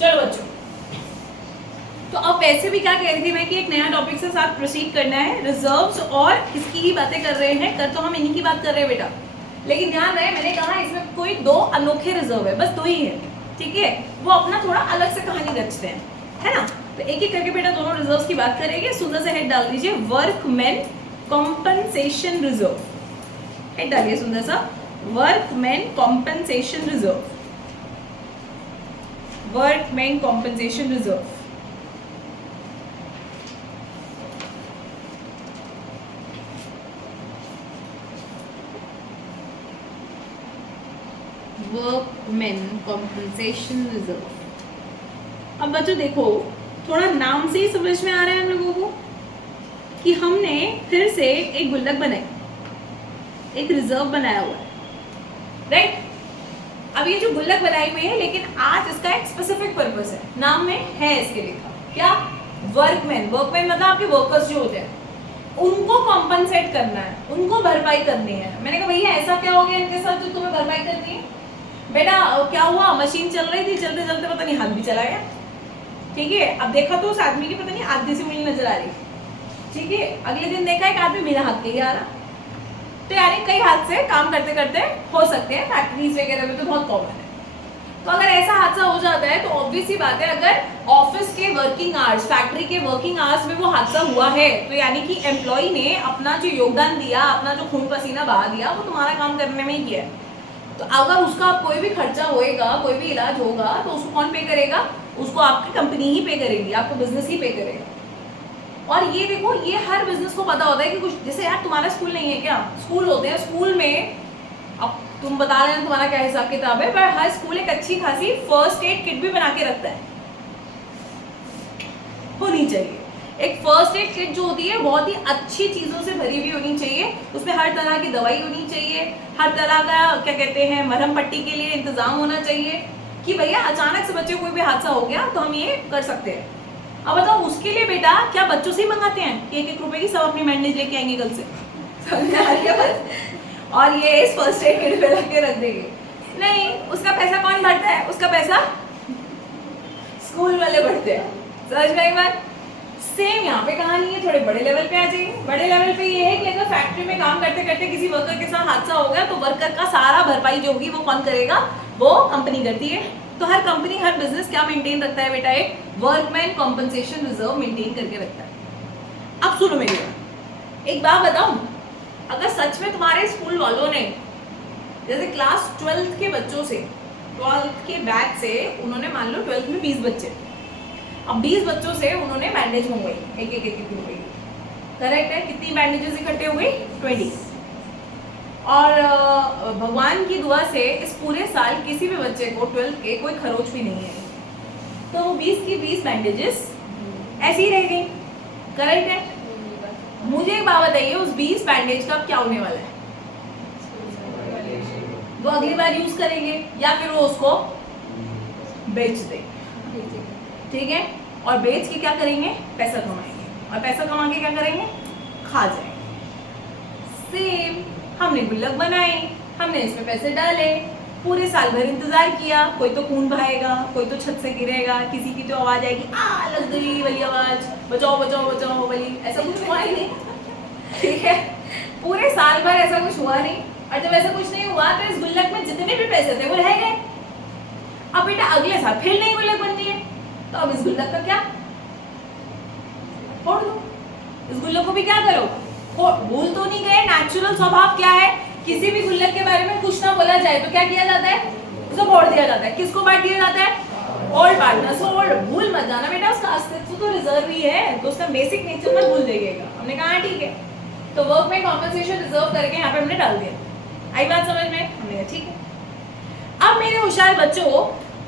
चलो बच्चों, तो अब वैसे भी क्या कह रही थी मैं कि एक नया टॉपिक से साथ प्रोसीड करना है, रिजर्व्स, और इसकी ही बातें कर रहे हैं। कर तो हम इन्हीं की बात कर रहे हैं बेटा, लेकिन ध्यान रहे मैंने कहा इसमें कोई दो अनोखे रिजर्व है, बस दो ही है, ठीक है। वो अपना थोड़ा अलग से कहानी रचते हैं, है ना। तो एक एक करके बेटा दोनों रिजर्व्स की बात करेंगे। सुंदर से हेड डाल दीजिए, वर्कमैन कॉम्पनसेशन रिजर्व। हेड डालिए सुंदर सा, workman compensation reserve, workman compensation reserve. Workman compensation reserve. अब बच्चों देखो, थोड़ा नाम से ही समझ में आ रहा है हम लोगों को कि हमने फिर से एक गुल्लक बनाई, एक रिजर्व बनाया हुआ है, राइट। अब ये जो गुल्लक बनाई हुई है, लेकिन आज इसका एक स्पेसिफिक पर्पस है, नाम में है इसके लिखा क्या, वर्कमैन। वर्कमैन मतलब आपके वर्कर्स जो होते हैं, उनको कॉम्पनसेट करना है, उनको भरपाई करनी है। मैंने कहा भैया ऐसा क्या हो गया इनके साथ जो तुम्हें भरपाई करनी है। बेटा क्या हुआ, मशीन चल रही थी, चलते चलते पता नहीं हाथ भी चला गया, ठीक है। अब देखा तो उस आदमी की पता नहीं आधी सी उंगली नजर आ रही, ठीक है। अगले दिन देखा एक आदमी बिना हाथ के ही आ रहा। तो यानी कई हादसे काम करते करते हो सकते हैं, फैक्ट्रीज वगैरह में तो बहुत कॉमन है। तो अगर ऐसा हादसा हो जाता है तो ऑब्वियस सी बात है, अगर ऑफिस के वर्किंग आवर्स, फैक्ट्री के वर्किंग आवर्स में वो हादसा हुआ है, तो यानी कि एम्प्लॉय ने अपना जो योगदान दिया, अपना जो खून पसीना बहा दिया, वो तुम्हारा काम करने में ही किया है। तो अगर उसका कोई भी खर्चा होएगा, कोई भी इलाज होगा, तो उसको कौन पे करेगा, उसको आपकी कंपनी ही पे करेगी, आपको बिजनेस ही पे करेगा। और ये देखो, ये हर बिजनेस को पता होता है कि कुछ, जैसे यार तुम्हारा स्कूल नहीं है क्या, स्कूल होते हैं, स्कूल में अब तुम बता रहे हैं तुम्हारा क्या हिसाब किताब है, पर हर स्कूल एक अच्छी खासी फर्स्ट एड किट भी बना के रखता है, होनी चाहिए। एक फर्स्ट एड किट जो होती है बहुत ही अच्छी चीजों से भरी हुई होनी चाहिए, उसमें हर तरह की दवाई होनी चाहिए, हर तरह का क्या कहते हैं मरहम पट्टी के लिए इंतजाम होना चाहिए, कि भैया अचानक से बच्चे को कोई भी हादसा हो गया तो हम ये कर सकते हैं। अब बताओ उसके लिए बेटा क्या बच्चों से ही मंगाते हैं कि 1-1 रुपए की सब अपनी बैंडेज लेके आएंगे कल से, समझ आ रही है बात? और ये इस फर्स्ट एड किट पे रख के रख देंगे, नहीं। उसका पैसा कौन भरता है, उसका पैसा स्कूल वाले भरते हैं, समझ में आई बात। सेम यहाँ पे कहानी है, थोड़े बड़े लेवल पे आ जाइए। बड़े लेवल पे ये है कि अगर फैक्ट्री में काम करते करते किसी वर्कर के साथ हादसा हो गया, तो वर्कर का सारा भरपाई जो होगी वो कौन करेगा, वो कंपनी करती है। तो हर कंपनी, हर बिजनेस क्या मेंटेन रखता है बेटा, एक वर्कमैन कॉम्पनसेशन रिजर्व मेंटेन करके रखता है। अब सुनो मेरी बात, एक बात बताऊं, अगर सच में तुम्हारे स्कूल वालों ने जैसे क्लास 12th के बच्चों से, 12th के बैच से उन्होंने मान लो 12th में 20 बच्चे, अब 20 बच्चों से उन्होंने बैंडेज मंगवाई, एक रुपए, करेक्ट है। कितनी बैंडेजेस इकट्ठे हो गई, 20। और भगवान की दुआ से इस पूरे साल किसी भी बच्चे को 12th के कोई खरोच भी नहीं है, तो वो 20 की 20 बैंडेजेस ऐसी ही रह गई, करेक्ट है। मुझे एक बात बताइए, उस 20 बैंडेज का क्या होने वाला है, वो अगली बार यूज करेंगे या फिर वो उसको बेच देंगे, ठीक है। और बेच के क्या करेंगे, पैसा कमाएंगे, और पैसा कमा के क्या करेंगे, खा जाएंगे। सेम हमने गुल्लक बनाई, हमने इसमें पैसे डाले, पूरे साल भर इंतजार किया, कोई तो खून बहाएगा, कोई तो छत से गिरेगा, किसी की तो आवाज आएगी, आ लग गई वाली आवाज, बचाओ बचाओ बचाओ वाली, ऐसा कुछ हुआ ही नहीं, ठीक है। पूरे साल भर ऐसा कुछ हुआ नहीं, और जब ऐसा कुछ नहीं हुआ तो इस गुल्लक में जितने भी पैसे थे वो रह गए। अब बेटा अगले साल फिर नई गुल्लक बनती है, तो अब इस गुल्लक का क्या, फोड़ दो, इस गुल्लक को भी क्या करो, भूल तो नहीं गए। नेचुरल स्वभाव क्या है, किसी भी गुल्लक के बारे में कुछ ना बोला जाए तो क्या किया जाता है, उसे फोड़ दिया जाता है। किसको बांट दिया जाता है, ऑल पार्टनर्स को। भूल मत जाना बेटा, उसका अस्तित्व तो रिजर्व ही है, तो उसका बेसिक नेचर मत भूल जाइएगा। हमने कहा ठीक है, तो वर्क में कॉम्पनसेशन रिजर्व करके यहाँ पे हमने डाल दिया। आई बात समझ में, हमने कहा ठीक है। अब मेरे होशियार बच्चों,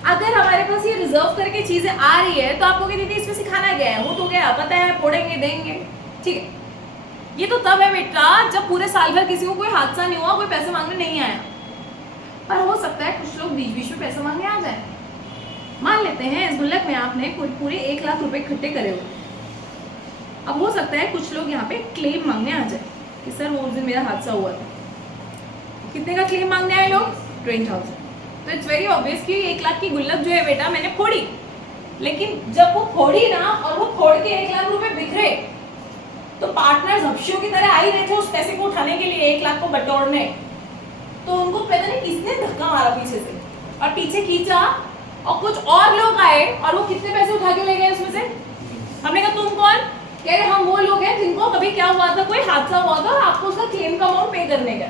अगर हमारे पास ये रिजर्व करके चीजें आ रही है, तो आपको दीदी इसमें सिखाना गया है, वो तो गया पता है, फोड़ेंगे देंगे, ठीक है। ये तो तब है बेटा जब पूरे साल भर किसी को कोई हादसा नहीं हुआ, कोई पैसे मांगने नहीं आया। पर हो सकता है कुछ लोग बीच बीच में पैसे मांगने आ जाए। मान लेते हैं इस गुल्लक में आपने पूरे 1 लाख रुपए इकट्ठे करे हो, अब हो सकता है कुछ लोग यहाँ पे क्लेम मांगने आ जाए कि सर वो उस दिन मेरा हादसा हुआ था। कितने का क्लेम मांगने आए लोग, 20,000। तो इट्स वेरी ऑब्वियस कि 1 लाख की गुल्लक जो है बेटा मैंने फोड़ी, लेकिन जब वो फोड़ी ना और वो फोड़ के 1 लाख रुपए बिखरे, तो पार्टनर्स हफ्शियों की तरह आ ही रहे थे उस पैसे को उठाने के लिए, 1 लाख को बटोरने। तो उनको पता नहीं किसने धक्का मारा पीछे से और पीछे खींचा और कुछ और लोग आए और वो कितने पैसे उठा के ले गए उसमें से। हमने कहा तुम कौन? कह रहे हम वो लोग हैं जिनको कभी क्या हुआ था, कोई हादसा हुआ था और आपको उसका क्लेम का अमाउंट पे करने का।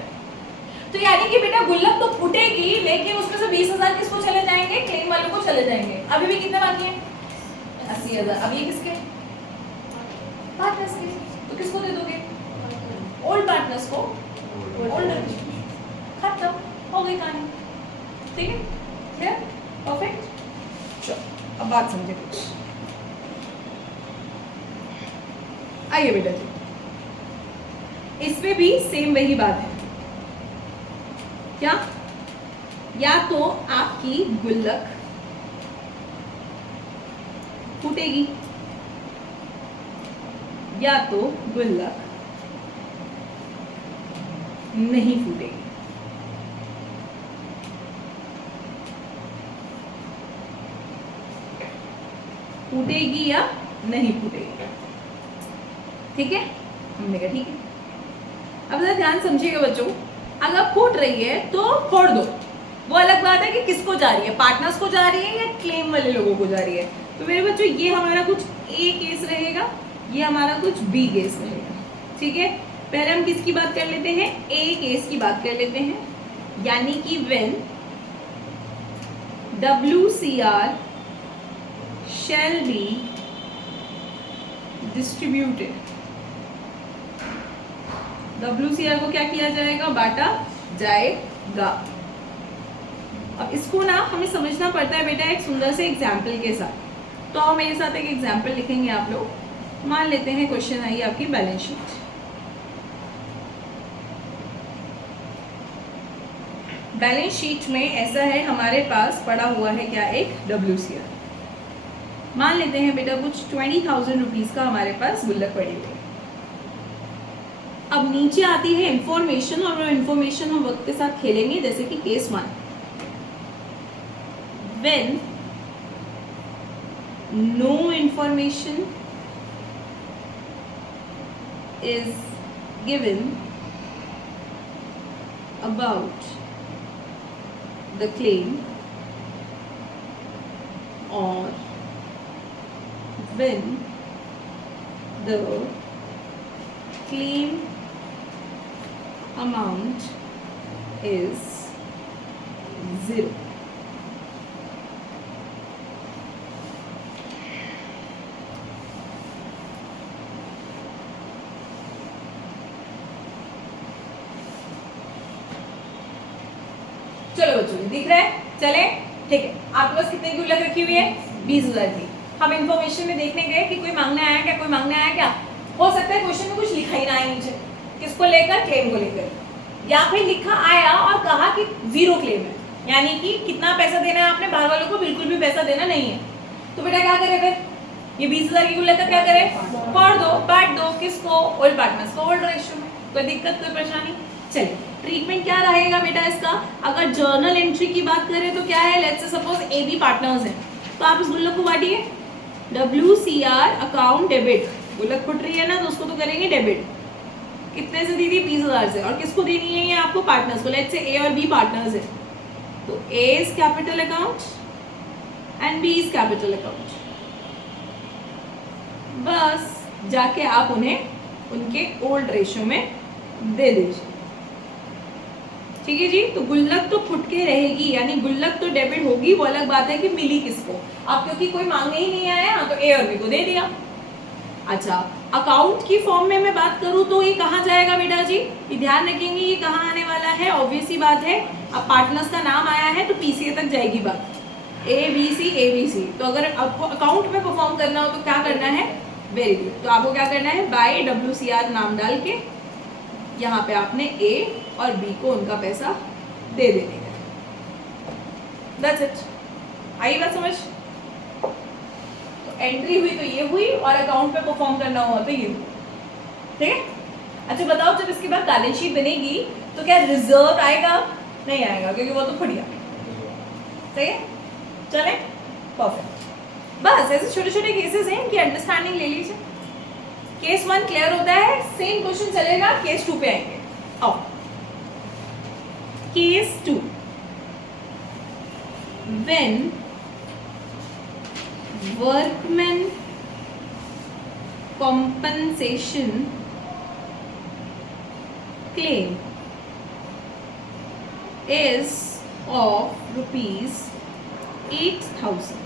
तो यानी कि बेटा गुल्लक तो फूटेगी, लेकिन उसमें से 20,000 किसको चले जाएंगे? क्लेम वालों को चले जाएंगे। अभी भी कितने बाकी हैं? 80,000। अब ये किसके? पार्टनर्स के। तो किसको दे दोगे? ओल्ड पार्टनर्स को। ओल्ड खत्म हो गई कहानी। ठीक है, क्लियर, परफेक्ट। चलो अब बात समझे कुछ। आइए बेटा जी, इसमें भी सेम वही बात है। क्या? या तो आपकी गुल्लक फूटेगी या तो गुल्लक नहीं फूटेगी। फूटेगी या नहीं फूटेगी, ठीक है? हमने कहा ठीक है। अब जरा ध्यान समझिएगा बच्चों, अगर फूट रही है तो फोड़ दो, वो अलग बात है कि किसको जा रही है, पार्टनर्स को जा रही है या क्लेम वाले लोगों को जा रही है। तो मेरे बच्चों ये हमारा कुछ ए केस रहेगा, ये हमारा कुछ बी केस रहेगा, ठीक है? पहले हम किसकी बात कर लेते हैं? ए केस की बात कर लेते हैं, यानी कि when WCR shall be distributed, WCR को क्या किया जाएगा? बांटा जाएगा। अब इसको ना हमें समझना पड़ता है बेटा एक सुंदर से एग्जाम्पल के साथ। तो आओ मेरे साथ एक एग्जाम्पल लिखेंगे आप लोग। मान लेते हैं क्वेश्चन आई आपकी बैलेंस शीट। बैलेंस शीट में ऐसा है, हमारे पास पड़ा हुआ है क्या? एक WCR। मान लेते हैं बेटा कुछ 20,000 रुपीज का हमारे पास गुल्लक पड़ी हुई है। अब नीचे आती है इंफॉर्मेशन, और वो इंफॉर्मेशन हम वक्त के साथ खेलेंगे, जैसे कि case 1, when no information is given about the claim और when the claim amount is 0. चलो बच्चों दिख रहा है? चले ठीक है। आपके पास कितने की गुल्लक रखी हुई है? 20,000 की। हम इंफॉर्मेशन में देखने गए कि कोई मांगने आया क्या, कोई मांगने आया क्या। हो सकता है क्वेश्चन में कुछ लिखा ही ना आए नीचे, किसको लेकर? क्लेम को लेकर, या फिर लिखा आया और कहा कि 0 क्लेम है, यानी कि कितना पैसा देना है आपने, बाहर वालों को बिल्कुल भी पैसा देना नहीं है। तो बेटा क्या करे फिर? ये 20,000 की गुल्लक का क्या करे? फोड़ दो, बांट दो। किसको? ओल्ड पार्टनर्स को, ओल्ड रेशियो में। कोई दिक्कत, कोई परेशानी? चलिए ट्रीटमेंट क्या रहेगा बेटा इसका? अगर जर्नल एंट्री की बात करें तो क्या है? Let's say suppose AB partners हैं, तो आप इस गुल्लक को बांटिए। WCR अकाउंट डेबिट, गुल्लक फुट रही है ना, तो उसको तो करेंगे डेबिट। कितने से दी थी? 20,000 से। और किसको देनी है ये? आपको पार्टनर्स को। लेट्स से A और B पार्टनर्स है, तो A is capital account and B is capital account. बस जाके आप उन्हें उनके ओल्ड रेशियो में दे दीजिए, ठीक है जी। तो गुल्लक तो फुट के रहेगी, यानी गुल्लक तो डेबिट होगी। वो अलग बात है कि मिली किसको। अब क्योंकि कोई मांगने ही नहीं आया तो A और B को दे दिया। अच्छा, अकाउंट की फॉर्म में मैं बात करूं तो ये कहाँ जाएगा बेटा जी? ये ध्यान रखेंगे, ये कहाँ आने वाला है? ऑब्वियस ही बात है, अब पार्टनर्स का नाम आया है तो PCA तक जाएगी बात, ABC। तो अगर आपको अकाउंट में परफॉर्म करना हो तो क्या करना है? Very good. तो आपको क्या करना है? बाय WCR नाम डाल के यहाँ पे आपने A और B को उनका पैसा दे देने का। That's it. आई बात समझ? तो एंट्री हुई तो ये हुई, और अकाउंट पे परफॉर्म करना हुआ तो ये हुआ, ठीक है। अच्छा बताओ, जब इसके बाद बैलेंस शीट बनेगी तो क्या रिजर्व आएगा? नहीं आएगा, क्योंकि वो तो फट गया। सही है, चले परफेक्ट। बस ऐसे छोटे छोटे केसेस हैं, इनकी अंडरस्टैंडिंग ले लीजिए। केस 1 क्लियर होता है, सेम क्वेश्चन चलेगा, केस 2 पे आएंगे। आओ case 2, when workman compensation claim is of rupees 8,000।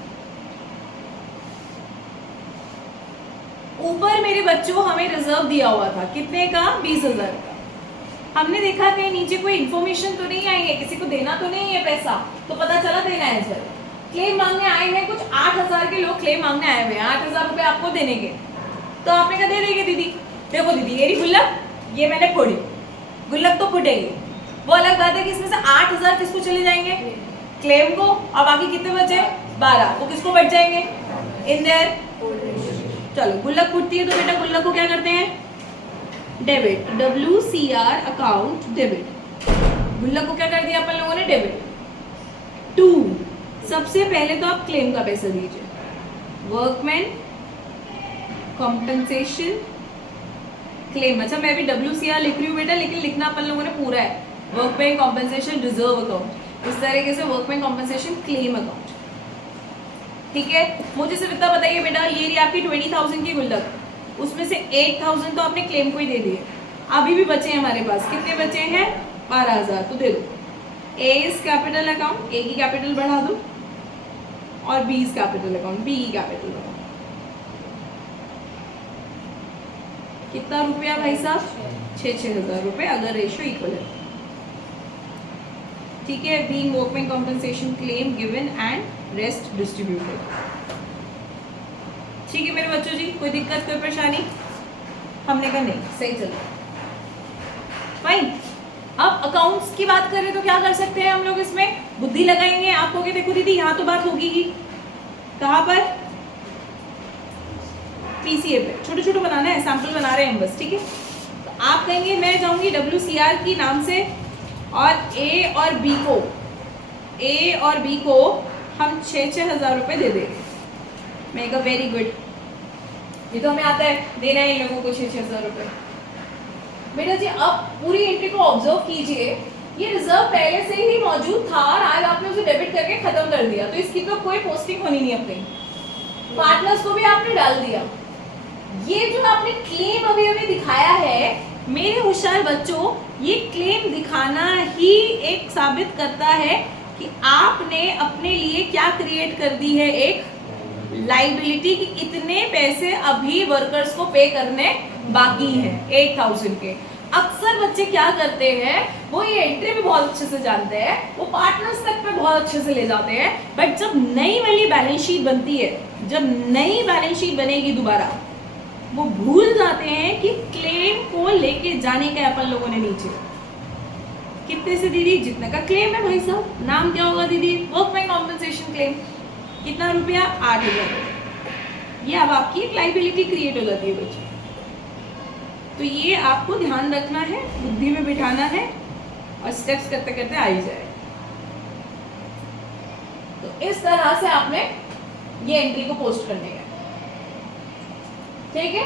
ऊपर मेरे बच्चों हमें रिजर्व दिया हुआ था कितने का, 20,000 का। हमने देखा कहीं नीचे कोई इन्फॉर्मेशन तो नहीं आई है, किसी को देना तो नहीं है पैसा, तो पता चला देना है। सर क्लेम मांगने आए हैं कुछ 8,000 के लोग क्लेम मांगने आए हुए हैं, 8,000 रुपए आपको देने के, तो आपने कहा दे देंगे दीदी। देखो दीदी ये रही गुल्लक, ये मैंने फोड़ी, गुल्लक तो फुटेगी, वो अलग बात है कि इसमें से 8,000 किसको चले जाएंगे, क्लेम को, और बाकी कितने बचे 12, वो किसको बच जाएंगे, इन देयर। चलो गुल्लक फुटती है तो बेटा गुल्लक को क्या करते हैं, डेबिट, WCR अकाउंट डेबिट। गुल्लक को क्या कर दिया अपन लोगों ने, डेबिट। 2, सबसे पहले तो आप क्लेम का पैसा दीजिए, वर्कमैन कॉम्पेंसेशन क्लेम। अच्छा मैं भी WCR लिख रही हूँ बेटा, लेकिन लिखना अपन लोगों ने पूरा है, वर्कमैन कॉम्पेंसेशन रिजर्व अकाउंट, इस तरीके से वर्कमैन कॉम्पेंसेशन क्लेम अकाउंट। ठीक है, मुझे सिर्फ इतना बताइए बेटा, ये रही आपकी 20,000 की गुल्लक, उसमें से 8,000 तो आपने क्लेम को ही दे दिए, अभी भी बचे हैं हमारे पास, कितने बचे हैं 12,000, तो दे दो। A is capital account, A की कैपिटल बढ़ा दो, और B is capital account, B की कैपिटल बढ़ा। कितना रुपया भाई साहब, 6,000 रुपए, अगर रेशियो इक्वल है। ठीक है, being workman compensation claim given and rest distributed. ठीक है मेरे बच्चों जी, कोई दिक्कत कोई परेशानी, हमने कहा नहीं सही चलो फाइन। अब अकाउंट्स की बात करें तो क्या कर सकते हैं हम लोग, इसमें बुद्धि लगाएंगे। आप कहोगे देखो दीदी यहाँ तो बात होगी ही, कहाँ पर, PCA पे, छोटे छोटे बनाना है, सैंपल बना रहे हैं हम बस। ठीक है, तो आप कहेंगे मैं जाऊंगी WCR की नाम से, और A और B को हम 6,000 रुपए दे देंगे। मैं कहा वेरी गुड, ये तो हमें आता है, देना है इन लोगों को 6,000 रुपए। बेटा जी अब पूरी एंट्री को ऑब्जर्व कीजिए, ये रिजर्व पहले से ही मौजूद था और आज आपने उसे डेबिट करके खत्म कर दिया, तो इसकी तो कोई पोस्टिंग होनी नहीं अपनी, पार्टनर्स को भी आपने डाल दिया। ये जो आपने क्लेम अभी अभी दिखाया है मेरे होशियार बच्चों, ये क्लेम दिखाना ही एक साबित करता है कि आपने अपने लिए क्या क्रिएट कर दी है, एक लाइबिलिटी की इतने पैसे अभी वर्कर्स को पे करने बाकी हैं 8,000 के। अक्सर बच्चे क्या करते हैं, वो ये एंट्री भी बहुत अच्छे से जानते हैं, वो पार्टनर्स तक पे बहुत अच्छे से ले जाते हैं, बट जब नई वाली बैलेंस शीट बनती है, जब नई बैलेंस शीट बनेगी दोबारा, वो भूल जाते हैं कि क्लेम को लेके जाने का अपन लोगों ने नीचे कितने से दीदी, जितने का क्लेम है भाई साहब, नाम क्या होगा दीदी, वर्कमैन कॉम्पेंसेशन क्लेम, कितना रुपया 8,000। ये अब आपकी एक लाइबिलिटी क्रिएट हो जाती है बच्चों, तो ये आपको ध्यान रखना है, बुद्धि में बिठाना है, और स्टेप्स करते करते आ ही जाए। तो इस तरह से आपने ये एंट्री को पोस्ट करने का, ठीक है,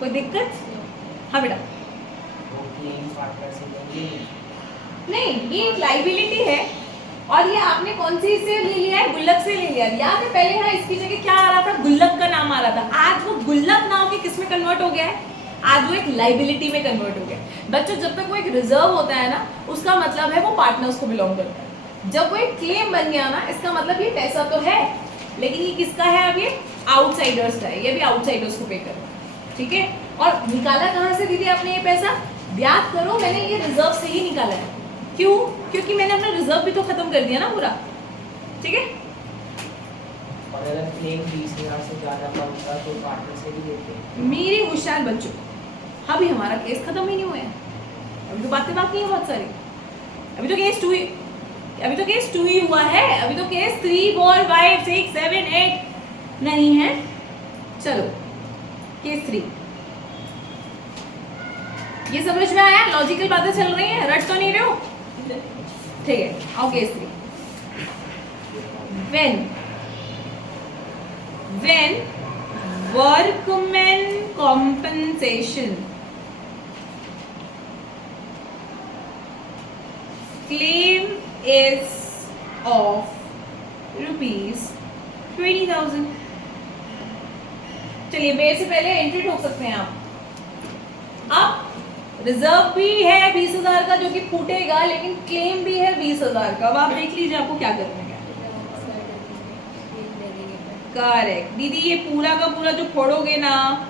कोई दिक्कत? हाँ बेटा, नहीं ये एक लाइबिलिटी है, और ये आपने कौन सी से ले लिया है, गुल्लक से ले लिया। याद है पहले यहाँ इसकी जगह क्या आ रहा था, गुल्लक का नाम आ रहा था, आज वो गुल्लक नाम के किस में कन्वर्ट हो गया है, आज वो एक लाइबिलिटी में कन्वर्ट हो गया। बच्चों जब तक वो एक रिजर्व होता है ना, उसका मतलब है वो पार्टनर्स को बिलोंग करता है। जब वो एक क्लेम बन गया ना, इसका मतलब ये पैसा तो है, लेकिन ये किसका है, अब ये आउटसाइडर्स का है, ये भी आउटसाइडर्स को पे करना है। ठीक है, और निकाला कहाँ से दीदी आपने ये पैसा, याद करो मैंने ये रिजर्व से ही निकाला है। क्यों? क्योंकि मैंने अपना रिजर्व भी तो खत्म कर दिया ना पूरा। ठीक है, और अगर क्लेम 20,000 से ज्यादा का होता तो पार्टनर से भी देते। मेरे होशियार बच्चों, अभी हमारा केस खत्म ही नहीं हुआ है, अभी तो बातें बाकी हैं बहुत सारी, अभी तो केस 2 ही हुआ है, अभी तो केस 3, 4, 5, 6, 7, 8 नहीं है। चलो केस 3, ये समझ में आया, लॉजिकल बातें चल रही हैं, रट तो नहीं रहे हो? ठीक है, आओ case 3। When when workmen compensation claim is of ₹20,000। चलिए बे से पहले एंट्री ठोक सकते हैं आप। अब रिजर्व भी है 20,000 का जो कि फूटेगा, लेकिन क्लेम भी है 20,000 का। अब आप देख लीजिए आपको क्या करना है। करेक्ट दीदी, ये पूरा का पूरा जो फोड़ोगे ना,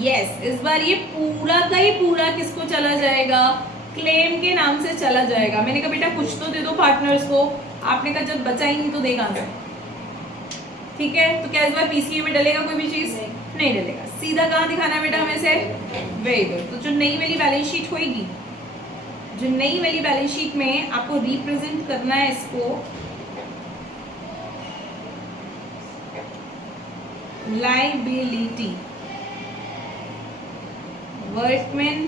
यस इस बार ये पूरा का ही पूरा किसको चला जाएगा, क्लेम के नाम से चला जाएगा। मैंने कहा बेटा कुछ तो दे दो पार्टनर्स को, आपने कहा जब बचा ही नहीं तो देगा ना। ठीक है, तो क्या इस बार पीसीए में डलेगा कोई भी चीज? नहीं डलेगा। सीधा कहाँ दिखाना है बेटा हमें से? Very good. तो जो नई वाली बैलेंस शीट होगी, जो नई वाली बैलेंस शीट में आपको रिप्रेजेंट करना है इसको लाइबिलिटी, वर्कमैन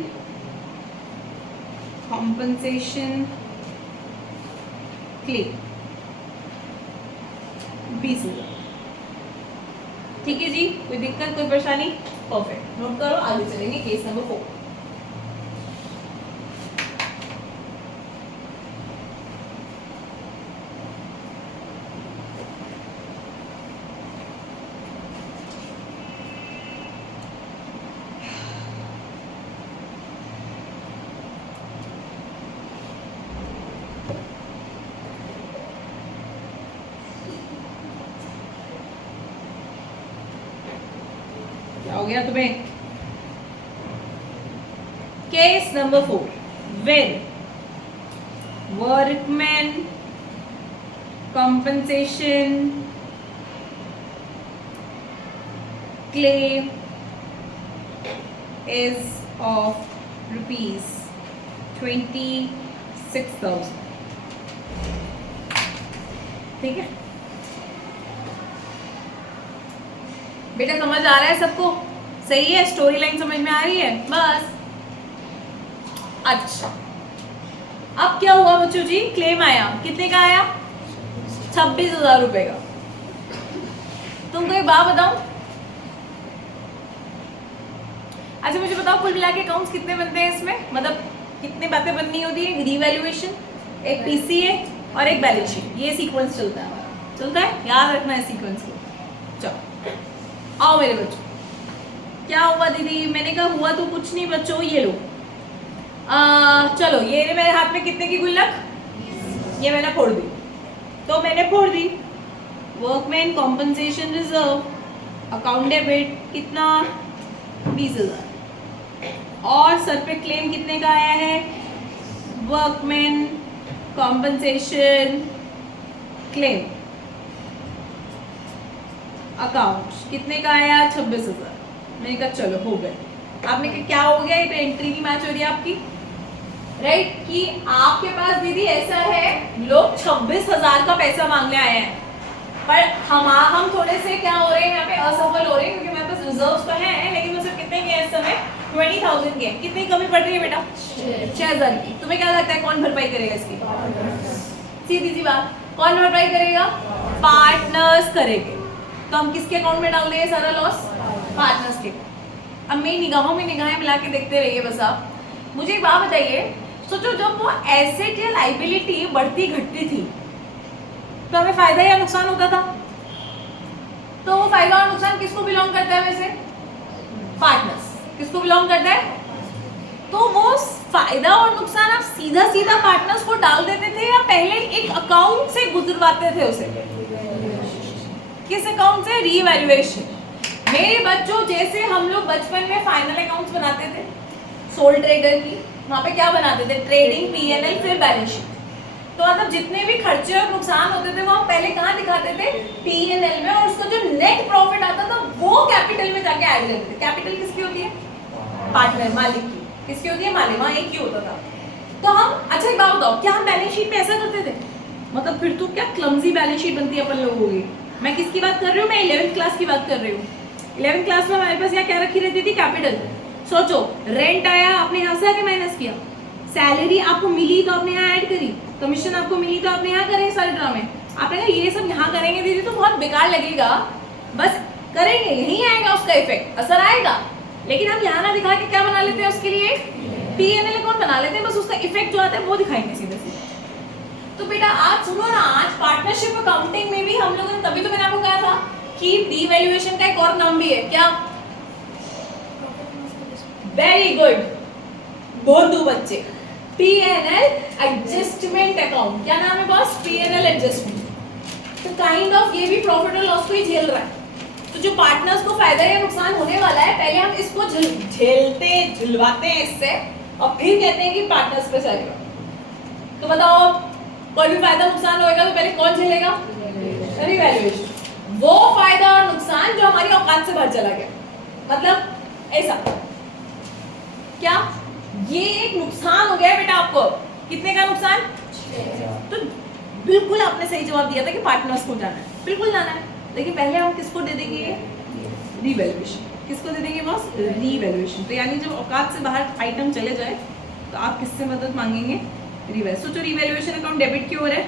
कॉम्पनसेशन क्लेम 20,000। ठीक है जी, कोई दिक्कत कोई परेशानी? परफेक्ट, नोट करो, आगे चलेंगे केस नंबर 4। हो गया तुम्हें? Case number 4, when workman compensation claim is of ₹26,000। ठीक है बेटा, समझ आ रहा है सबको? सही है, स्टोरी लाइन समझ में आ रही है? बस अच्छा, अब क्या हुआ बच्चों जी? क्लेम आया, कितने का आया? 26,000 रुपए का। तुमको एक बात बताऊं? अच्छा मुझे बताओ, कुल मिला के अकाउंट्स कितने बनते हैं इसमें? मतलब कितनी बातें बननी होती है? रिवैल्यूएशन, एक पीसीए और एक बैलेंस शीट। ये सीक्वेंस चलता है हमारा, चलता है, याद रखना है सीक्वेंस को। चलो आओ मेरे बच्चों, क्या हुआ दीदी? मैंने कहा हुआ तो कुछ नहीं बच्चों, ये लो चलो ये मेरे हाथ में कितने की गुल्लक? ये मैंने फोड़ दी, तो मैंने फोड़ दी। Workman compensation reserve account debit कितना? 20,000। और सर पे क्लेम कितने का आया है? वर्कमैन कॉम्पनसेशन क्लेम अकाउंट कितने का आया? 26,000। मैंने कहा चलो हो गए। आपने कहा क्या हो गया? ये तो एंट्री नहीं मैच हो रही है आपकी, राइट? कि आपके पास दीदी ऐसा है, लोग 26,000 का पैसा मांगने आए हैं, पर हम थोड़े से क्या हो रहे हैं यहाँ पे, असफल हो रहे हैं, क्योंकि हमारे पास रिजर्व्स तो हैं, लेकिन मुझे कितने के हैं इस समय? 20,000 के। कितनी कमी पड़ रही है बेटा? 6,000 की। तुम्हें क्या लगता है कौन भरपाई करेगा इसकी? सीधी सी बात, कौन भरपाई करेगा? पार्टनर्स करेंगे। तो हम किसके अकाउंट में डाल देंगे सारा लॉस? पार्टनर्स के। अब मेरी निगाहों में निगाहें मिला के देखते रहिए बस आप। मुझे एक बात बताइए, सोचो जब वो एसेट या लाइबिलिटी बढ़ती घटती थी तो हमें फायदा या नुकसान होता था? तो वो फायदा और नुकसान किसको बिलोंग करता है वैसे? पार्टनर्स। किसको बिलोंग करता है? तो वो फायदा और नुकसान आप सीधा सीधा पार्टनर्स को डाल देते थे या पहले एक अकाउंट से गुजरवाते थे उसे? किस अकाउंट से? रीवैल्यूएशन। मेरे बच्चों जैसे हम लोग बचपन में फाइनल अकाउंट्स बनाते थे सोल ट्रेडर की, वहां पे क्या बनाते थे? ट्रेडिंग, पीएनएल, फिर बैलेंस शीट। तो मतलब जितने भी खर्चे और नुकसान होते थे वो हम पहले कहाँ दिखाते थे? पीएनएल में, और उसका जो नेट प्रॉफिट आता था वो कैपिटल में जाके ऐड करते थे। कैपिटल किसकी होती है? पार्टनर, मालिक की। किसकी होती है? मालिक। वहाँ एक ही होता था। तो हम, अच्छा एक बात बताओ, क्या हम बैलेंस शीट में ऐसा करते थे? मतलब फिर तो क्या क्लमजी बैलेंस शीट बनती है अपन लोगों की। मैं किसकी बात कर रही हूँ? मैं 11th क्लास की बात कर रही हूँ। 11th क्लास में हमारे पास यहाँ क्या रखी रहती थी? कैपिटल। सोचो, रेंट आया, आपने यहाँ से आके माइनस किया। सैलरी आपको मिली तो आपने यहाँ ऐड करी, कमीशन आपको मिली तो आपने यहाँ करे सारे ड्रामे। आपने कहा ये सब यहाँ करेंगे दीदी तो बहुत बेकार लगेगा, बस करेंगे यहीं आएगा उसका इफेक्ट, असर आएगा, लेकिन हम यहाँ ना दिखा के क्या बना लेते हैं उसके लिए P&L अकाउंट बना लेते हैं, बस उसका इफेक्ट जो आता है वो दिखाएंगे सीधे सीधे। तो बेटा आज सुनो ना, आज पार्टनरशिप अकाउंटिंग में भी हम लोगों ने, तभी तो मैंने आपको कहा था कि डीवैल्यूएशन का एक और नाम भी है, क्या? वेरी गुड बोंदू बच्चे, P&L एडजस्टमेंट अकाउंट। क्या नाम है बॉस? P&L adjustment. तो काइंड ऑफ ये भी प्रॉफिट और लॉस को ही झेल रहा है। तो जो पार्टनर्स को फायदा या नुकसान होने वाला है, पहले हम इसको झुलवाते हैं इससे, और फिर कहते हैं कि पार्टनर्स पे चलेगा। तो बताओ, कोई भी फायदा नुकसान होएगा तो पहले कौन झेलेगा? रिवैल्यूएशन। वो फायदा और नुकसान जो हमारी औकात से बाहर चला गया, मतलब ऐसा क्या, ये एक नुकसान हो गया बेटा आपको। कितने का नुकसान? तो बिल्कुल आपने सही जवाब दिया था कि पार्टनर्स को जाना है, बिल्कुल जाना है, लेकिन पहले हम किसको दे देंगे? रिवैल्यूएशन। किसको दे देंगे बॉस? रिवैल्यूएशन। तो यानी जब औकात से बाहर आइटम चले जाए तो आप किससे मदद मांगेंगे? रिवैल्यूएशन। सोचो रिवैल्यूएशन अकाउंट डेबिट क्यों हो रहा है?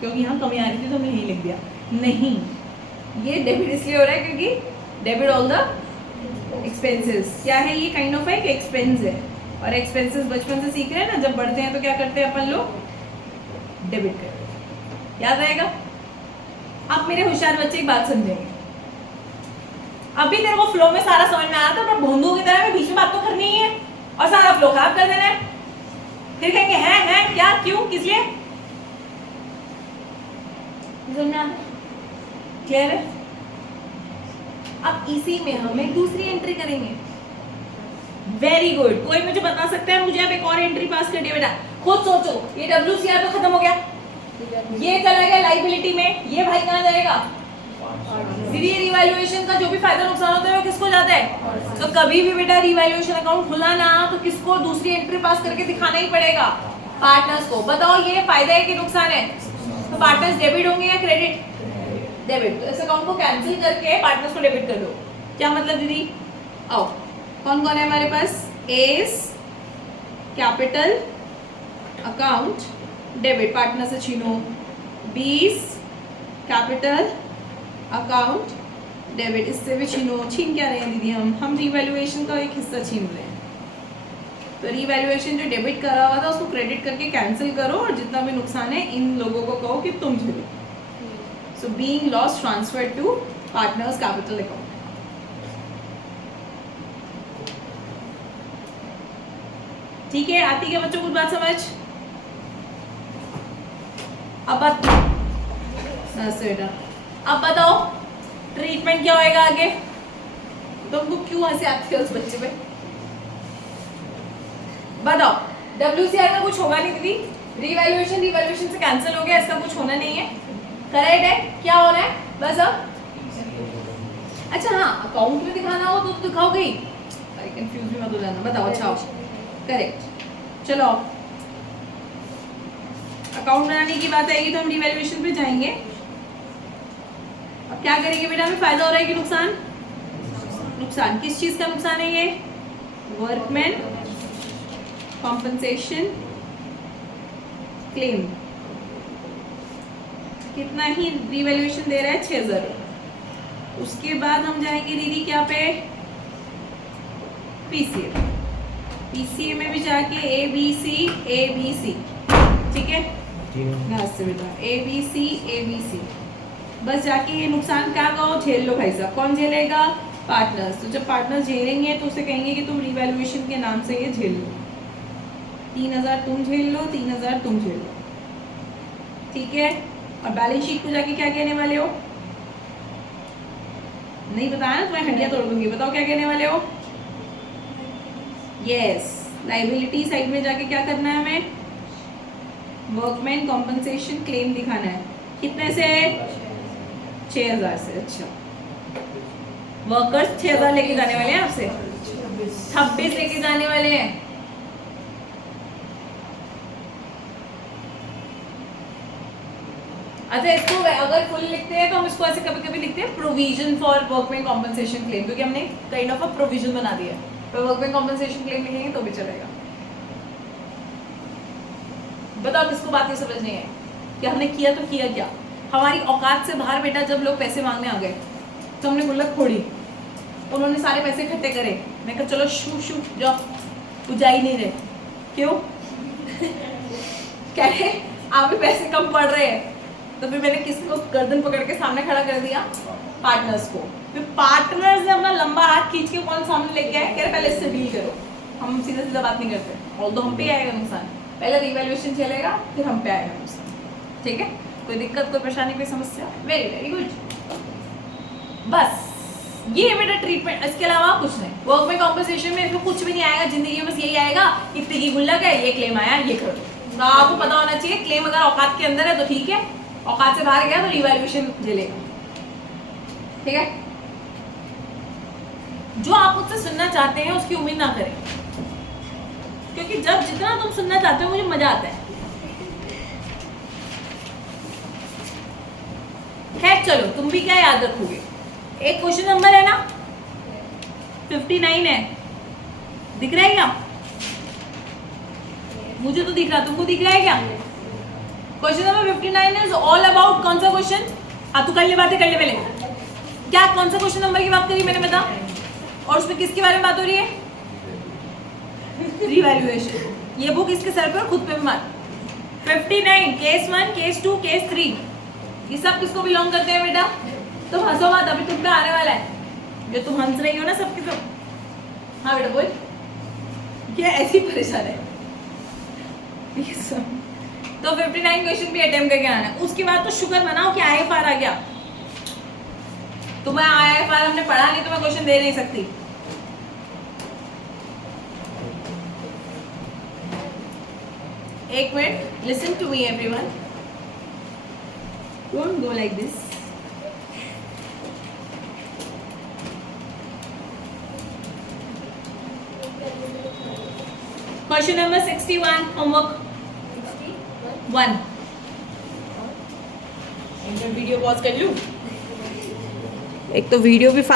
क्योंकि यहाँ कमी आ रही थी तो हमने यही लिख दिया। नहीं, ये डेबिट इसलिए हो रहा है क्योंकि डेबिट ऑल द एक्सपेंसेस। क्या है ये? काइंड ऑफ एक एक्सपेंस है, और एक्सपेंसेस बचपन से सीख रहे हैं ना, जब बढ़ते हैं तो क्या करते हैं अपन लोग? डेबिट करते हैं। याद रहेगा? अब मेरे होशियार बच्चे एक बात समझेंगे, अभी तेरे को फ्लो में सारा समझ में आया था, पर भोंदू की तरह में बीच में बात तो करनी ही है और सारा फ्लो खराब कर देना है। फिर कहेंगे हैं क्या, क्यों, किस लिए? क्लियर है? अब इसी में हम एक दूसरी एंट्री करेंगे। Very good. कोई मुझे बता सकता है? मुझे अब एक और एंट्री पास कर दिया बेटा। खुद सोचो, ये WCR तो खत्म हो गया, ये चला गया लाइबिलिटी में, ये भाई कहाँ जाएगा? दीदी रिवैल्यूएशन का जो भी फायदा नुकसान होता है वो किसको जाता है? तो कभी भी बेटा रिवैल्यूएशन अकाउंट खुला ना तो किसको दूसरी एंट्री पास करके दिखाना ही पड़ेगा? पार्टनर्स को। बताओ ये फायदा है कि नुकसान है? तो पार्टनर्स डेबिट होंगे या क्रेडिट? डेबिट। तो इस अकाउंट को कैंसिल करके पार्टनर्स को डेबिट कर दो। क्या मतलब दीदी? आओ, कौन कौन है हमारे पास? S capital account debit, partner से छीनो। बीस कैपिटल अकाउंट डेबिट, इससे भी छीनो। छीन क्या रहे हैं दीदी? हम रिवैल्यूएशन का एक हिस्सा छीन रहे हैं। तो रिवैल्यूएशन जो डेबिट करा हुआ था उसको क्रेडिट करके कैंसिल करो, और जितना भी नुकसान है इन लोगों को कहो कि तुम झेलो। So being loss transferred to partners capital account. ठीक है? आती क्या बच्चों कुछ बात समझ? अब बताओ ट्रीटमेंट क्या होएगा आगे? तुमको क्यों हंसी आती है उस बच्चे पे? बताओ। WCR में कुछ होगा नहीं दीदी, रिवैल्यूएशन से कैंसिल हो गया, इसका कुछ होना नहीं है। करेक्ट है? क्या हो रहा है बस अब? अच्छा हाँ, अकाउंट में दिखाना हो तो दिखाओगे ही, अरे कंफ्यूज भी मत हो जाना। बताओ। अच्छा करेक्ट। चलो अकाउंट बनाने की बात आएगी तो हम रिवैल्यूएशन पे जाएंगे। अब क्या करेंगे बेटा? हमें फायदा हो रहा है कि नुकसान? नुकसान। किस चीज का नुकसान है ये? Workman compensation claim. कितना ही रिवैल्यूएशन दे रहा है? 6000। उसके बाद हम जाएंगे दीदी क्या पे? पीसीए में भी जाके ABC ठीक है? से बेटा ABC बस जाके ये नुकसान क्या कहो? झेल लो भाई साहब। कौन झेलेगा? पार्टनर्स। तो जब पार्टनर्स झेलेंगे तो उसे कहेंगे कि तुम रिवैल्यूएशन के नाम से ये झेल लो। 3000 तुम झेल लो, 3000 तुम झेल लो। ठीक है? और बैलेंस शीट को जाके क्या कहने वाले हो? नहीं बताया ना, तुम्हें हड्डियां तोड़ दूंगी। बताओ क्या कहने वाले हो? यस, लाइबिलिटी साइड में जाके क्या करना है हमें? वर्कमैन कॉम्पनसेशन क्लेम दिखाना है। कितने से? 6000 से। अच्छा, वर्कर्स 6000 लेके जाने वाले हैं आपसे, 26 लेके जाने वाले हैं। अच्छा, इसको अगर फुल लिखते हैं तो हम इसको ऐसे कभी कभी लिखते हैं provision for workman compensation claim, क्योंकि हमने काइंड ऑफ अ प्रोविजन बना दिया है। तो वर्कमैन कॉम्पनसेशन क्लेम लिखेंगे तो भी चलेगा। बताओ किसको बात ये समझ नहीं है कि हमने किया तो किया क्या? हमारी औकात से बाहर बेटा जब लोग पैसे मांगने आ गए तो हमने गुल्लक फोड़ी, उन्होंने सारे पैसे इकट्ठे करे, मैं कहा चलो शू शू जाओ, वो जा ही नहीं रहे। क्यों? कह रहे आप भी पैसे कम पड़ रहे हैं। तो फिर मैंने किसको गर्दन पकड़ के सामने खड़ा कर दिया? पार्टनर्स को। फिर पार्टनर्स ने अपना लंबा हाथ खींच के कौन सामने लेके आए, कह रहे पहले इससे डील करो, हम सीधा सीधा बात नहीं करते, ऑल्दो हम पे आएगा नुकसान, पहले रिवैल्यूएशन चलेगा फिर हम पे आएगा नुकसान। ठीक है, कोई दिक्कत, कोई परेशानी, कोई समस्या? Very very good. बस ये बेटा ट्रीटमेंट, इसके अलावा कुछ नहीं। वर्क में कॉम्पनसेशन में इसमें कुछ भी नहीं आएगा जिंदगी में, बस यही आएगा इतनी की गुल्लक है, ये क्लेम आया, ये कर दो। तो आपको पता होना चाहिए क्लेम अगर औकात के अंदर है तो ठीक है, औकात से बाहर गया तो रिवैल्यूएशन झेलेगा। ठीक है, जो आप मुझसे सुनना चाहते हैं उसकी उम्मीद ना करें, क्योंकि जब जितना तुम सुनना चाहते हो मुझे मजा आता है। खैर चलो, तुम भी क्या याद रखोगे, एक क्वेश्चन नंबर है ना 59 है, दिख रहा है क्या? मुझे तो दिख रहा, तुमको दिख रहा है क्या? Question number 59 is all about कौन सा क्वेश्चन? हाँ तू कर ले बातें, कर ले पहले। क्या कौन सा क्वेश्चन नंबर की बात करी मैंने, बता? और उसमें किसके बारे में बात हो रही है? रिवैल्यूएशन। ये बुक इसके सर पे और खुद पे भी मार। 59 केस 1, केस 2, केस 3, ये सब किसको बिलोंग करते हैं बेटा? तुम हंसो मत, अभी तुम पे आने वाला है, जो तुम हंस रही हो ना सबके सब। हाँ बेटा बोल, क्या ऐसी परेशान है? तो 59 क्वेश्चन भी अटेम्प्ट करके आना है। उसके बाद तो शुक्र मनाओ कि IFR आ गया। तुम्हें IFR हमने पढ़ा नहीं तो मैं क्वेश्चन दे नहीं सकती। एक minute, listen to me everyone, don't go like this. Question number 61, homework 1। Video pause कर लूं? एक तो वीडियो भी